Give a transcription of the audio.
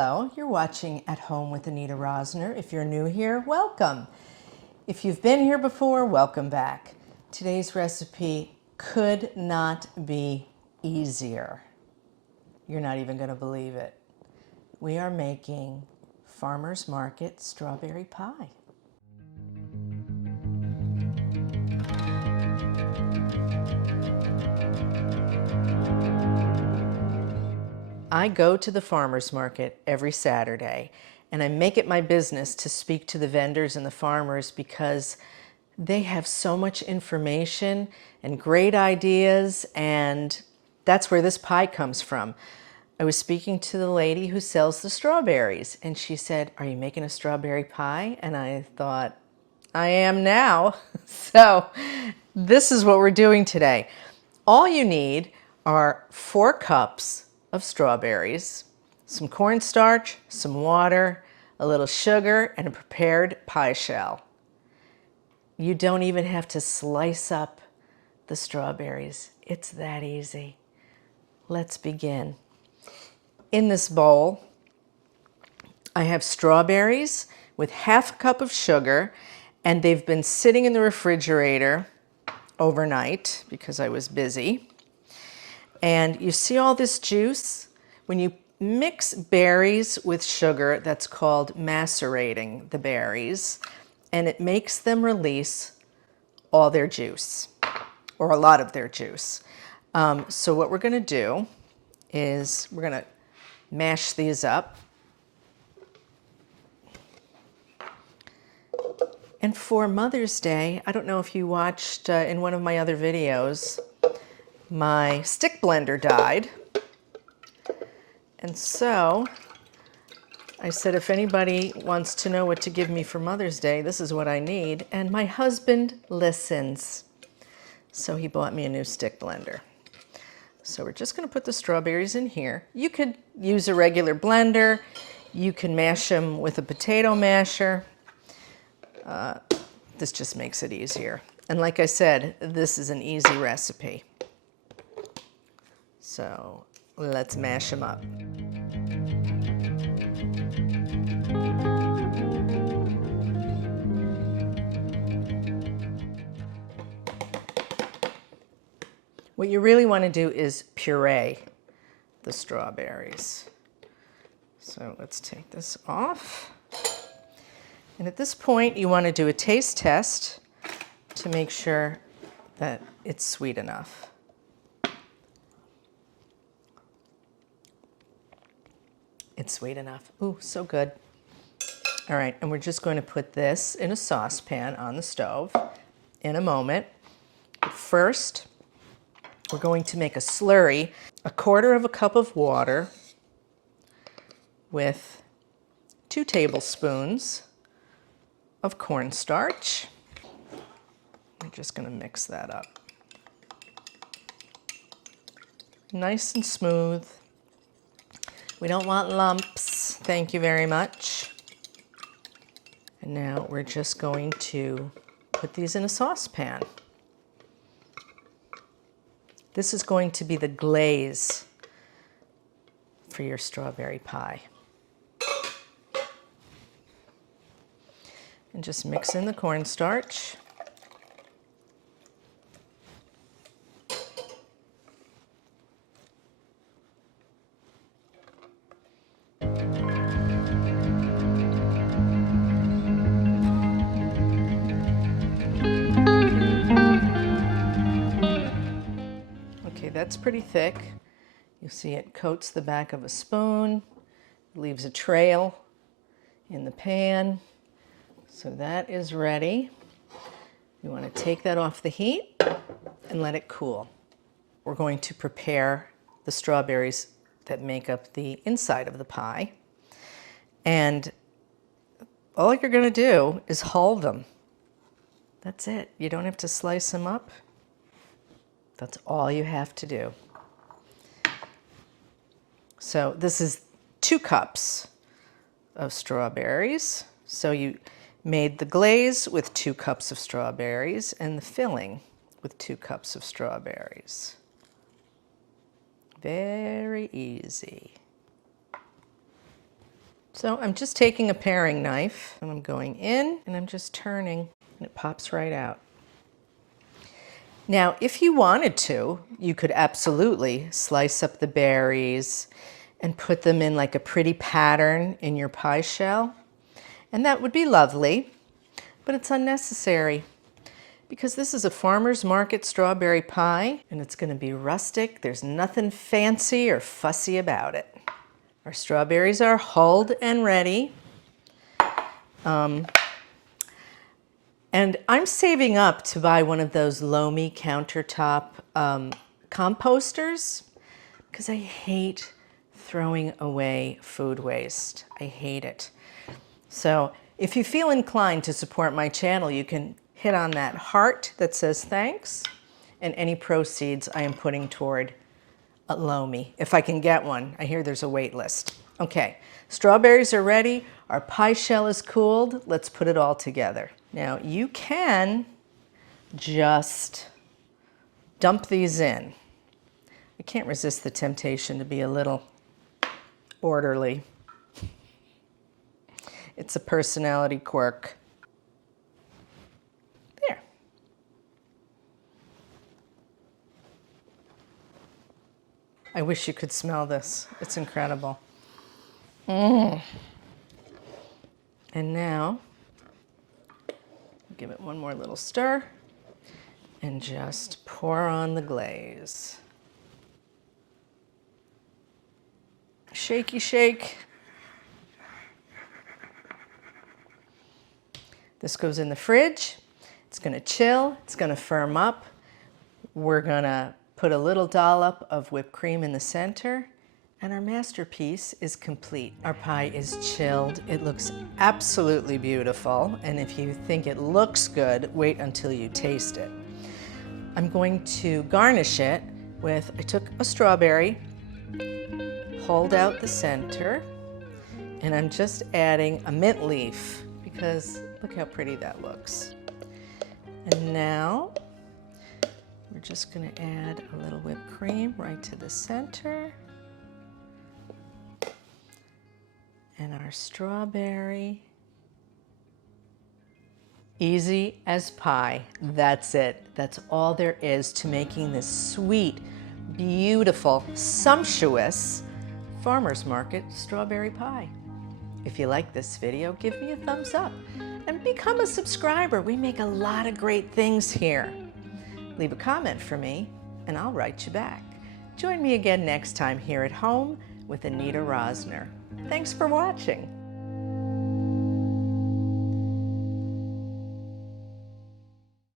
Hello, you're watching At Home with Anita Rosner. If you're new here, welcome. If you've been here before, welcome back. Today's recipe could not be easier. You're not even going to believe it. We are making farmer's market strawberry pie. I go to the farmer's market every Saturday, and I make it my business to speak to the vendors and the farmers because they have so much information and great ideas, and that's where this pie comes from. I was speaking to the lady who sells the strawberries, and she said, "Are you making a strawberry pie?" And I thought, I am now. So this is what we're doing today. All you need are 4 cups of strawberries, some cornstarch, some water, a little sugar, and a prepared pie shell. You don't even have to slice up the strawberries. It's that easy. Let's begin. In this bowl, I have strawberries with ½ a cup of sugar, and they've been sitting in the refrigerator overnight because I was busy. And you see all this juice? When you mix berries with sugar, that's called macerating the berries, and it makes them release all their juice, or a lot of their juice. So what we're going to do is we're going to mash these up. And for Mother's Day, I don't know if you watched in one of my other videos, my stick blender died. And so I said, if anybody wants to know what to give me for Mother's Day, this is what I need. And my husband listens. So he bought me a new stick blender. So we're just going to put the strawberries in here. You could use a regular blender. You can mash them with a potato masher. This just makes it easier. And like I said, this is an easy recipe. So let's mash them up. What you really want to do is puree the strawberries. So let's take this off. And at this point, you want to do a taste test to make sure that it's sweet enough. It's sweet enough. Ooh, so good. All right, and we're just going to put this in a saucepan on the stove in a moment. First, we're going to make a slurry, 1/4 cup of water with 2 tablespoons of cornstarch. I'm just going to mix that up. Nice and smooth. We don't want lumps. Thank you very much. And now we're just going to put these in a saucepan. This is going to be the glaze for your strawberry pie. And just mix in the cornstarch. Okay, that's pretty thick. You see it coats the back of a spoon, leaves a trail in the pan. So that is ready. You want to take that off the heat and let it cool. We're going to prepare the strawberries that make up the inside of the pie. And all you're going to do is hull them. That's it. You don't have to slice them up. That's all you have to do. So this is 2 cups of strawberries. So you made the glaze with 2 cups of strawberries and the filling with 2 cups of strawberries. Very easy. So I'm just taking a paring knife and I'm going in and I'm just turning and it pops right out. Now, if you wanted to, you could absolutely slice up the berries and put them in like a pretty pattern in your pie shell. And that would be lovely, but it's unnecessary because this is a farmer's market strawberry pie and it's going to be rustic. There's nothing fancy or fussy about it. Our strawberries are hulled and ready. And I'm saving up to buy one of those Loamy countertop composters because I hate throwing away food waste. I hate it. So if you feel inclined to support my channel, you can hit on that heart that says thanks, and any proceeds I am putting toward a Loamy, if I can get one. I hear there's a wait list. Okay, strawberries are ready. Our pie shell is cooled. Let's put it all together. Now you can just dump these in. I can't resist the temptation to be a little orderly. It's a personality quirk. There. I wish you could smell this. It's incredible. And now, give it one more little stir and just pour on the glaze. Shaky shake. This goes in the fridge. It's going to chill. It's going to firm up. We're going to put a little dollop of whipped cream in the center, and our masterpiece is complete. Our pie is chilled. It looks absolutely beautiful, and if you think it looks good, wait until you taste it. I'm going to garnish it with, I took a strawberry, pulled out the center, and I'm just adding a mint leaf because look how pretty that looks. And now we're just going to add a little whipped cream right to the center. And our strawberry. Easy as pie. That's it. That's all there is to making this sweet, beautiful, sumptuous farmer's market strawberry pie. If you like this video, give me a thumbs up and become a subscriber. We make a lot of great things here. Leave a comment for me and I'll write you back. Join me again next time here at home with Anita Rosner. Thanks for watching.